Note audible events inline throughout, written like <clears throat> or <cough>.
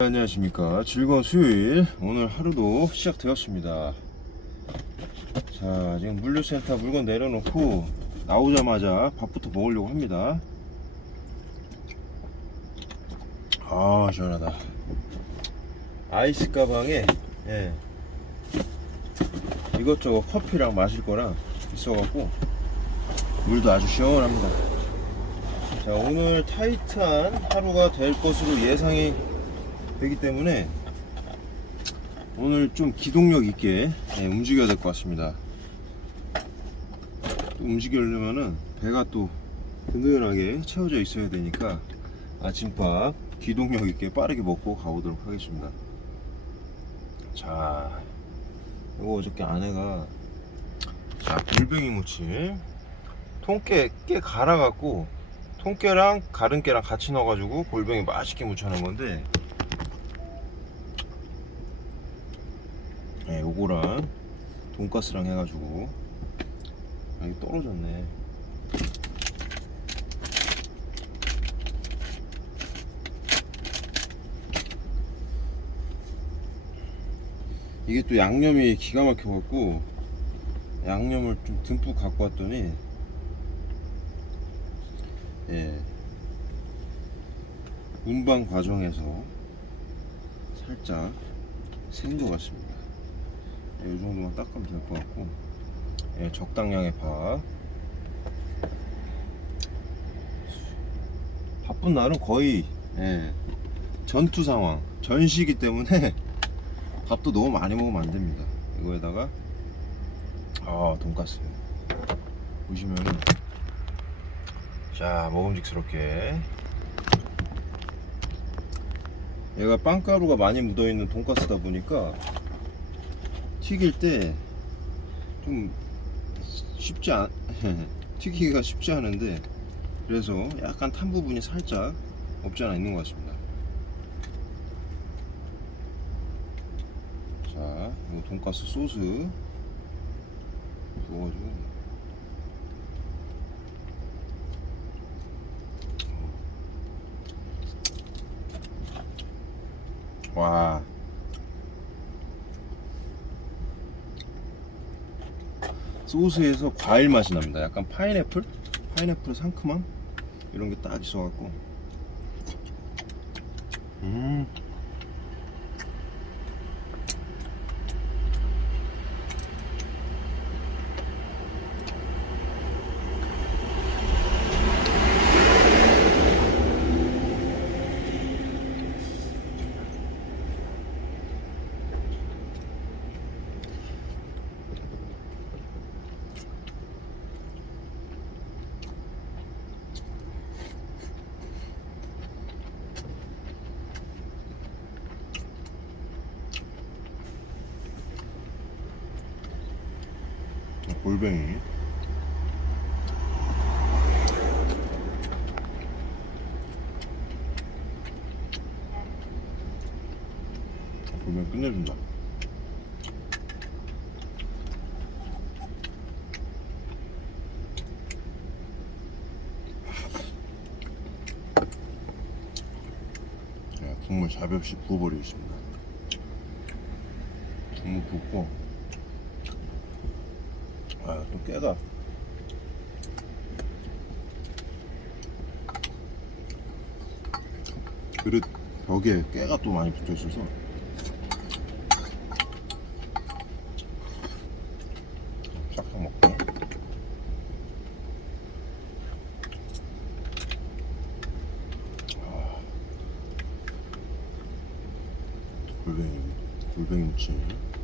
안녕하십니까. 즐거운 수요일. 오늘 하루도 시작되었습니다. 자 지금 물류센터 물건 내려놓고 나오자마자 밥부터 먹으려고 합니다. 아 시원하다. 아이스 가방에 예, 이것저것 커피랑 마실 거랑 있어갖고 물도 아주 시원합니다. 자 오늘 타이트한 하루가 될 것으로 예상이 되기 때문에 오늘 좀 기동력 있게 예, 움직여야 될 것 같습니다. 또 움직이려면은 배가 또 든든하게 채워져 있어야 되니까 아침밥 기동력 있게 빠르게 먹고 가보도록 하겠습니다. 자, 이거 어저께 아내가 자 골뱅이 무침 통깨 깨 갈아갖고 통깨랑 가른깨랑 같이 넣어가지고 골뱅이 맛있게 무쳐놓은 건데 네, 요거랑 돈가스랑 해가지고 아, 이게 떨어졌네. 이게 또 양념이 기가 막혀갖고 양념을 좀 듬뿍 갖고 왔더니 예 운반 과정에서 살짝 같습니다. 예, 이 정도만 닦으면 될 것 같고. 예, 적당량의 밥 바쁜 날은 거의 예, 전투 상황 전시기 때문에 <laughs> 밥도 너무 많이 먹으면 안 됩니다. 이거에다가 아 돈가스. 보시면은 자 먹음직스럽게. 얘가 빵가루가 많이 묻어있는 돈가스다 보니까 튀길 때 좀 쉽지 않 <laughs> 튀기기가 쉽지 않은데 그래서 약간 탄 부분이 살짝 없지 않아 있는 것 같습니다. 자, 이 돈가스 소스 부어가지고 와. 소스에서 과일 맛이 납니다. 약간 파인애플? 파인애플 상큼함? 이런 게 딱 있어갖고. 음. 골뱅이. 골뱅이 끝내준다. 자, 국물 자볍게 부어버리겠습니다. 국물 붓고 아, 또 깨가. 그릇 벽에 깨가 또 많이 붙어 있어서. 싹싹 먹고. 아. 골뱅이, 골뱅이 무침.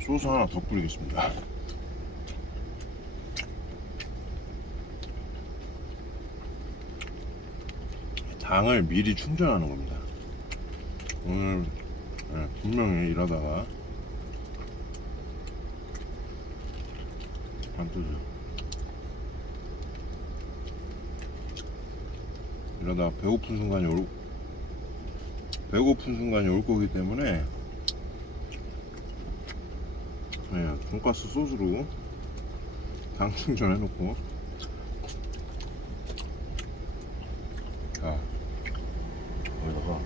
소스 하나 더 뿌리겠습니다. 당을 미리 충전하는 겁니다. 오늘 네, 분명히 일하다가 안 뜨죠. 이러다 배고픈 순간이 올 배고픈 순간이 올 거기 때문에 네, 돈가스 소스로 당 충전해 놓고 자 여기다가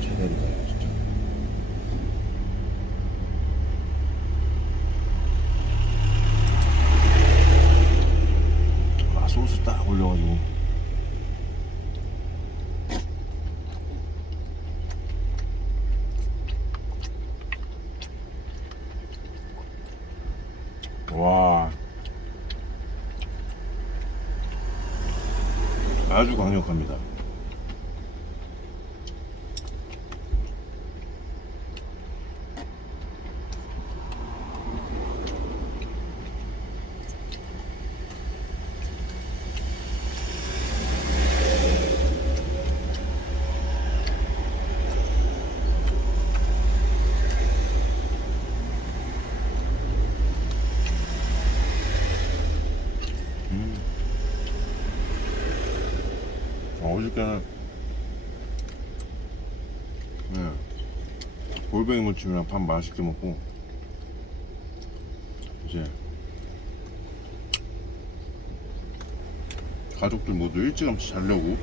제대로다 이거 진짜 아 소스 딱 올려가지고 와. 아주 강력합니다 어, 어저께는 네, 골뱅이 무침이랑 밥 맛있게 먹고 이제 가족들 모두 일찌감치 자려고.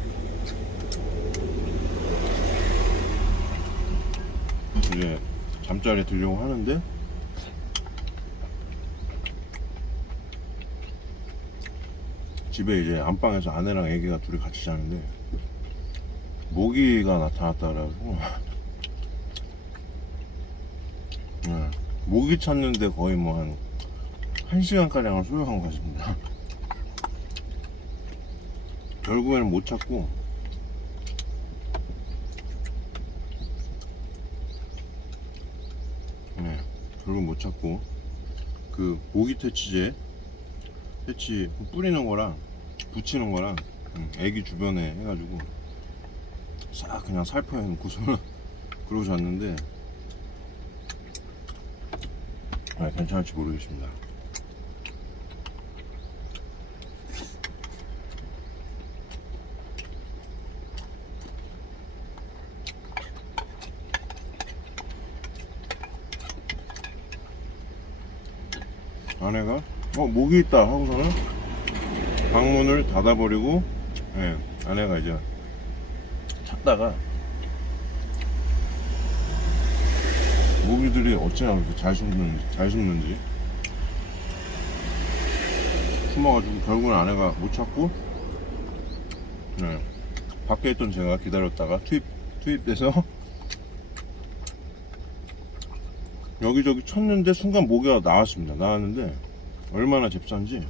이제 잠자리에 들려고 하는데 집에 이제 안방에서 아내랑 애기가 둘이 같이 자는데 모기가 나타났다 그래가지고 네, 모기 찾는데 거의 뭐 한 1시간가량을 소요한 것 같습니다. 결국에는 못 찾고. 네, 결국 못 찾고. 그 모기 퇴치제 패치 뿌리는 거랑 붙이는 거랑 음, 애기 주변에 해가지고 싹 그냥 살포해 놓고서 <laughs> 그러고 잤는데 아, 괜찮을지 모르겠습니다. 아내가 어 모기 있다 하고서는 방문을 닫아버리고 예, 아내가 이제 찾다가 모기들이 어찌나 그렇게 잘 숨는지 잘 숨는지 숨어가지고 결국은 아내가 못 찾고 예, 밖에 있던 제가 기다렸다가 투입 투입돼서 <laughs> 여기저기 쳤는데 순간 모기가 나왔습니다. 나왔는데 얼마나 잽싼지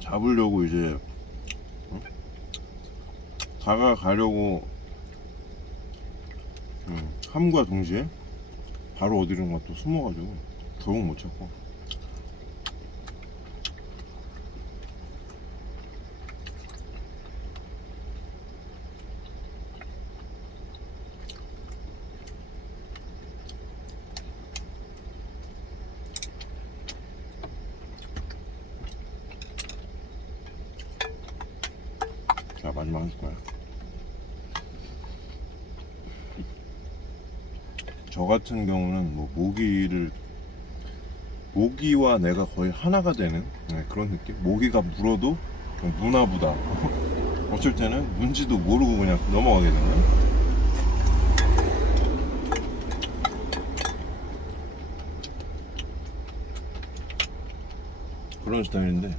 잡으려고 이제 어? 다가가려고 음, 함과 동시에 바로 어디론가 또 숨어가지고 결국 못 찾고. 자 마지막 한 숟가락 저 같은 경우는 뭐 모기를 모기와 내가 거의 하나가 되는 네, 그런 느낌 모기가 물어도 무나보다 <laughs> 어쩔 때는 문지도 모르고 그냥 넘어가게 되는 그런 스타일인데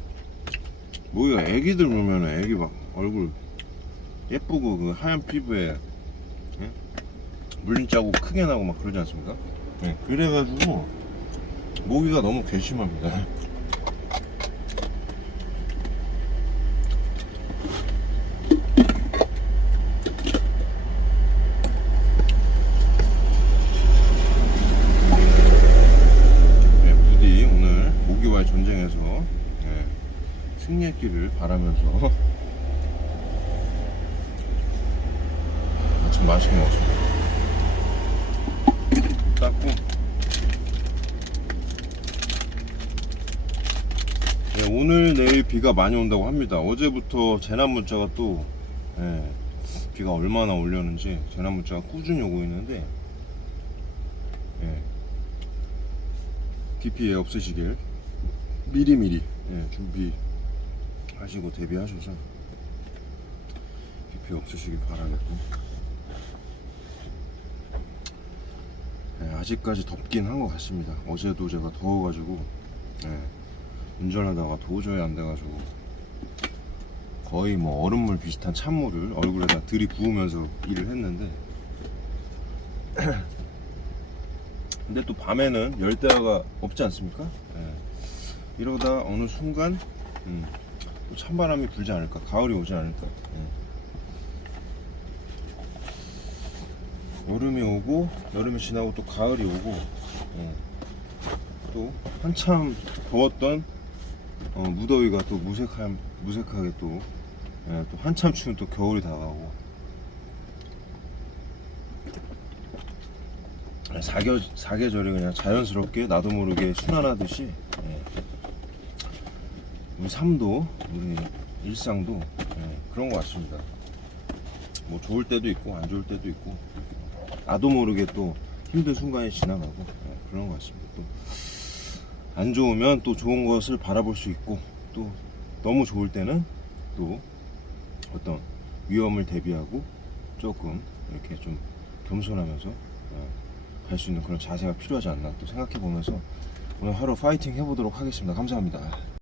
모기가 애기들 보면 애기 막 얼굴 예쁘고 그 하얀 피부에 예? 물린 자국 크게 나고 막 그러지 않습니까? 네, 그래가지고 모기가 너무 괘씸합니다. 네, 네, 승리했기를 바라면서 <laughs> 아침 맛있게 먹었습니다. 닦고. 예, 오늘 내일 비가 많이 온다고 합니다. 어제부터 재난 문자가 또 예, 비가 얼마나 올려는지 재난 문자가 꾸준히 오고 있는데 예, 비 피해 없으시길 미리미리 예, 준비하시고 대비하셔서 비 피해 없으시길 바라겠고 예, 아직까지 덥긴 한 것 같습니다. 어제도 제가 더워가지고 예, 운전하다가 도저히 안 돼가지고 거의 뭐 얼음물 비슷한 찬물을 얼굴에다 들이부으면서 일을 했는데 <clears throat> 근데 또 밤에는 열대야가 없지 않습니까? 예. 이러다 어느 순간 음, 또 찬바람이 불지 않을까 가을이 오지 않을까 예. 여름이 오고 여름이 지나고 또 가을이 오고 예. 또 한참 더웠던 어, 무더위가 또 무색한 무색하게 또, 예, 또 한참 추운 또 겨울이 다가오고 사계 사계절이 그냥 자연스럽게 나도 모르게 순환하듯이 예, 우리 삶도 우리 일상도 예, 그런 것 같습니다. 뭐 좋을 때도 있고 안 좋을 때도 있고 나도 모르게 또 힘든 순간이 지나가고 예, 그런 것 같습니다. 또 안 좋으면 또 좋은 것을 바라볼 수 있고 또 너무 좋을 때는 또 어떤 위험을 대비하고 조금 이렇게 좀 겸손하면서 갈 수 있는 그런 자세가 필요하지 않나 또 생각해 보면서 오늘 하루 파이팅 해보도록 하겠습니다. 감사합니다.